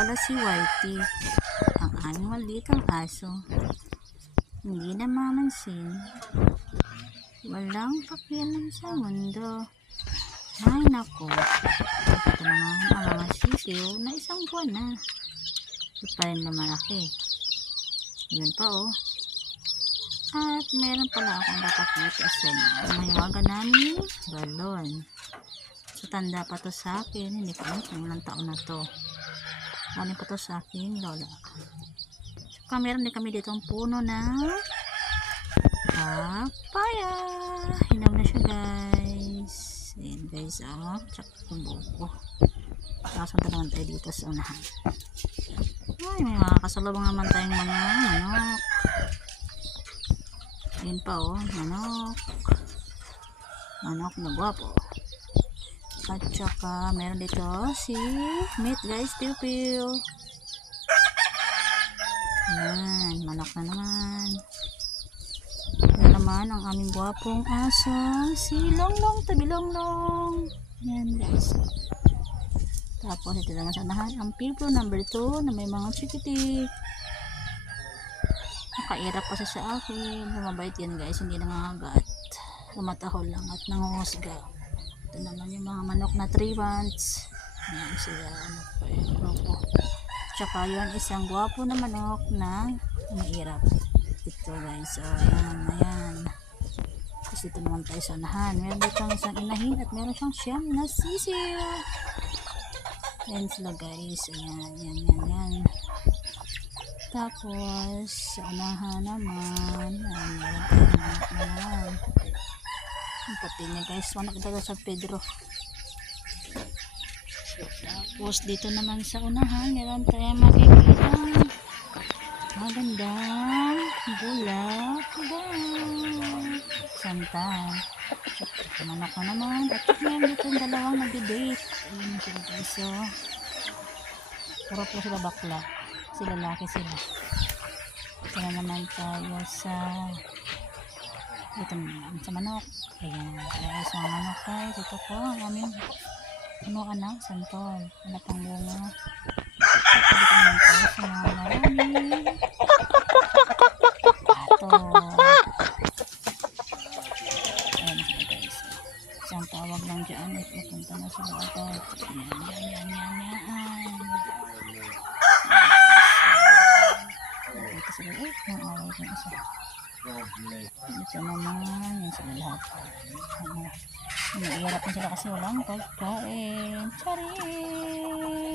pala si Whitey, ang aming malitang aso. Hindi na mamansin. Walang pakialam sa mundo. Ay nako, ito naman ang mga sisiw na isang buwan na. Ito pa rin na malaki. Yun pa oh. At meron pala akong napakita sa inyo. Mahiwaga namin balon. So tanda pa to sa akin. Hindi ko alam kung ilang taon na to. Ano pa to sa akin lola. So meron din kami dito ang puno na papaya. Hinom na siya guys. Ayan guys tsaka yung buko. Kasunta naman tayo dito sa unahan. Ay may mga kasalubong naman tayong mga manok. Ayan pa oh, manok na gwapo. At saka meron dito si meat guys, piu-piu. Ayan, manok na naman. Ayan naman ang aming gwapong aso, si Longlong, tabi Longlong. Ayan guys. Tapos ito naman sa unahan ang piu number 2 na may mga chikitik. Nakairap pa siya sa akin. Mabait yan guys, hindi nangangagat. Tumatahol lang at nanguhusga. Ito naman yung mga manok na 3 months. Ayan sila, grupo. Tsaka yun isang gwapo na manok na umiirap. Ito guys, so ayan. Tapos dito naman tayo sa unahan. Meron dito isang inahin at meron siyang na sisiw. Ayan sila guys, ayan. Tapos sa unahan naman meron tayong manok naman. Ang pati niya guys, manok ito sa Pedro. Tapos dito naman sa unahan meron tayong makikita magandang bulak santan. Ito manok na naman at meron dito yung dalawang nag-date. Ayun sila guys, so puro po sila bakla. Sila laki sila. Ito na naman tayo sa ito naman sa manok. Ayan, kaya sa manok guys, ito po ang aming punuan ng santol. Wala pang bunga. Ito dito naman tayo sa mga maraming pato. Ayan sila guys. Isang tawag lang dyan at pupunta na sila agad. Yan. Ito sila ng away ko isa. Ito naman yan sila lahat. Naiirap na sila kasi walang pagkain. Charing!